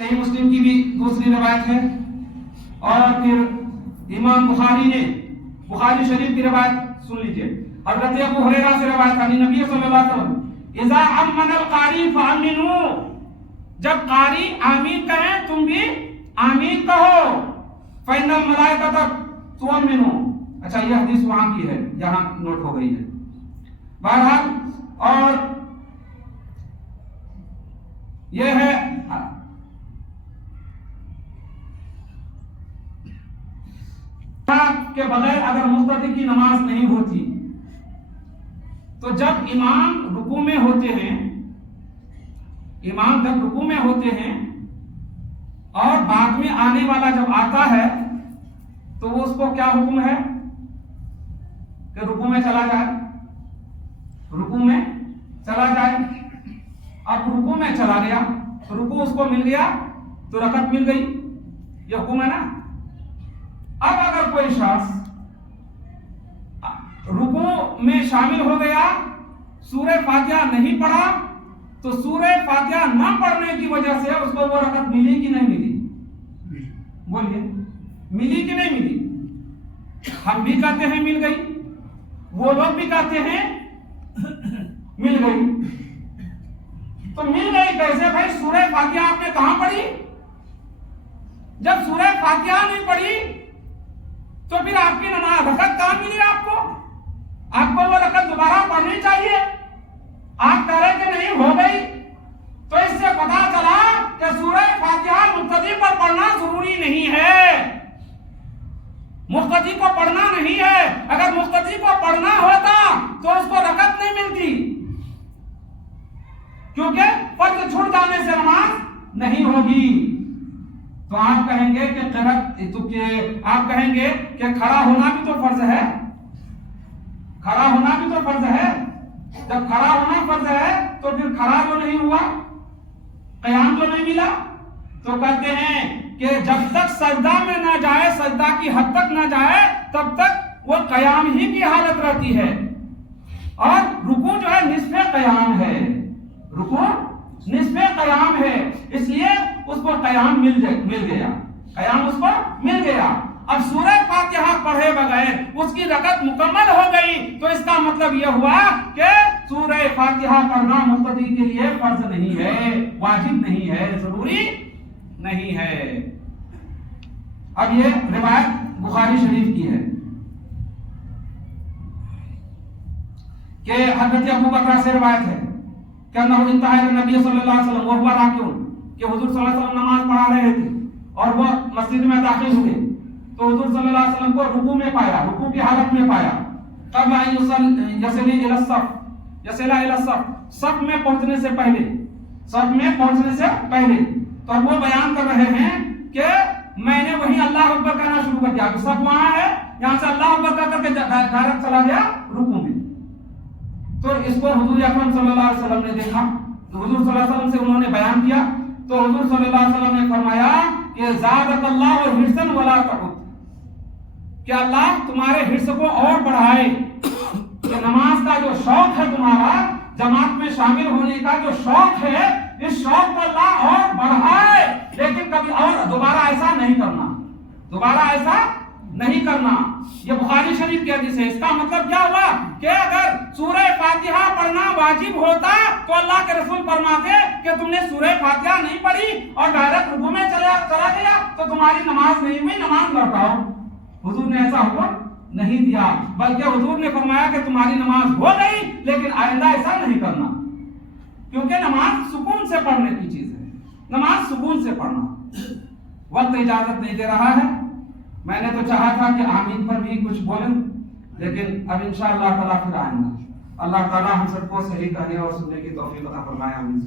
सही मुस्लिम की भी दूसरी रवायत है। और फिर इमाम बुखारी ने बुखारी शरीफ की रवायत सुन लीजिए, हजरत अबू हुरैरा से रवायत है नबी सल्लल्लाहु अलैहि वसल्लम इज़ा अम्मन अल कारी फअमिनु, जब कारी आमीन कहें तुम भी आमीन कहो, फइन्नल मलाइकता तुअमिनु। अच्छा, यह हदीस वहां की है, यहां नोट हो गई है। बहरहाल, और यह है के बगैर अगर मुक्तदी की नमाज नहीं होती तो जब इमाम रुकू में होते हैं, इमाम जब रुकू में होते हैं और बाद में आने वाला जब आता है तो वो उसको क्या हुक्म है कि रुकू में चला जाए, रुकू में चला जाए। अब रुकू में चला गया तो रुकू उसको मिल गया तो रकत मिल गई, ये हुक्म है ना। अब अगर कोई शख्स रुकू में शामिल हो गया, सूरह फातिहा नहीं पढ़ा, तो सूरह फातिहा न पढ़ने की वजह से उसको वो रकत मिली कि नहीं मिली? बोलिए, मिली कि नहीं मिली? हम भी कहते हैं मिल गई, वो लोग भी कहते हैं मिल गई। तो मिल गई कैसे भाई? सूरह फातिहा आपने कहां पढ़ी? जब सूरह फातिहा नहीं पढ़ी तो फिर आपकी नमाज रकत कहां मिली? आपको वो रकत दोबारा पढ़नी चाहिए। आप कह रहे कि नहीं हो गई, तो इससे पता चला कि सूरह फातिहा मुक्तदी पर पढ़ना जरूरी नहीं है, मुक्तदी को पढ़ना नहीं है। अगर मुक्तदी को पढ़ना होता तो उसको रकत नहीं मिलती, क्योंकि फर्ज छूट जाने से नमाज नहीं होगी। तो आप कहेंगे कि आप कहेंगे कि खड़ा होना भी तो फर्ज है, खड़ा होना भी तो फर्ज है। जब खड़ा होना फर्ज है तो फिर खड़ा जो नहीं हुआ, क़याम जो नहीं मिला, तो कहते हैं कि जब तक सजदा में ना जाए, सजदा की हद तक ना जाए, तब तक वो क़याम ही की हालत रहती है। और रुकू जो है निस्फ़े क़याम है, रुकू निस्फ़े क़याम है, इसलिए उसको क़याम मिल गया, क़याम उसको मिल गया। अब सूरह फातिहा पढ़े बगैर उसकी रकत मुकम्मल हो गई, तो इसका मतलब यह हुआ कि सूरह फातिहा पढ़ना मुक्तदी के लिए फर्ज नहीं है, वाजिब नहीं है, जरूरी नहीं है। अब ये रिवायत बुखारी शरीफ की है कि हजरत अबू बकर से रिवायत है कि नबी सल्लल्लाहु अलैहि वसल्लम, वो हुआ राकिऊन, कि हुजूर सल्लल्लाहु अलैहि वसल्लम नमाज पढ़ा रहे थे और वो मस्जिद में दाखिल हुए, तो हुजूर सल्लल्लाहु अलैहि वसल्लम को रुकू में पाया, रुकू की हालत में पाया। तब सफ में पहुंचने से पहले, सफ में पहुंचने से पहले, तो वो बयान कर रहे हैं कि मैंने वही अल्लाह अकबर कहना शुरू कर दिया। सफ वहां है, यहां से अल्लाह अकबर करके डायरेक्ट चला गया रुकू में। तो इसको हुजूर अकरम सल्लल्लाहु अलैहि वसल्लम ने देखा, तो हुजूर सल्लल्लाहु अलैहि वसल्लम से उन्होंने बयान किया, तो हुजूर सल्लल्लाहु अलैहि वसल्लम ने फरमाया कि ज़ादकल्लाहु हिर्सन वला तउद, कि अल्लाह तुम्हारे हिर्स को और बढ़ाए, कि नमाज का जो शौक है तुम्हारा, जमात में शामिल होने का जो शौक है, इस शौक को अल्लाह और बढ़ाए, लेकिन कभी और दोबारा ऐसा नहीं करना, दोबारा ऐसा नहीं करना। ये बुखारी शरीफ की हदीस है। इसका मतलब क्या हुआ कि अगर सूरह फातिहा पढ़ना वाजिब होता तो अल्लाह के रसूल फरमाते कि तुमने सूरह फातिहा नहीं पढ़ी और डायरेक्ट रुकू में चला गया तो तुम्हारी नमाज नहीं हुई, नमाज लौटाओ। हुजूर ने ऐसा हुक्म नहीं दिया, बल्कि हुजूर ने फरमाया कि तुम्हारी नमाज हो गई, लेकिन आइंदा ऐसा नहीं करना, क्योंकि नमाज सुकून से पढ़ने की चीज है, नमाज सुकून से पढ़ना। वक्त इजाजत नहीं दे रहा है। मैंने तो चाहा था कि आमीन पर भी कुछ बोलें, लेकिन अब इंशाअल्लाह ताला फिर आएंगे। अल्लाह ताला हम सबको सही कहने और सुनने की तौफीक अता फरमाए। आमीन।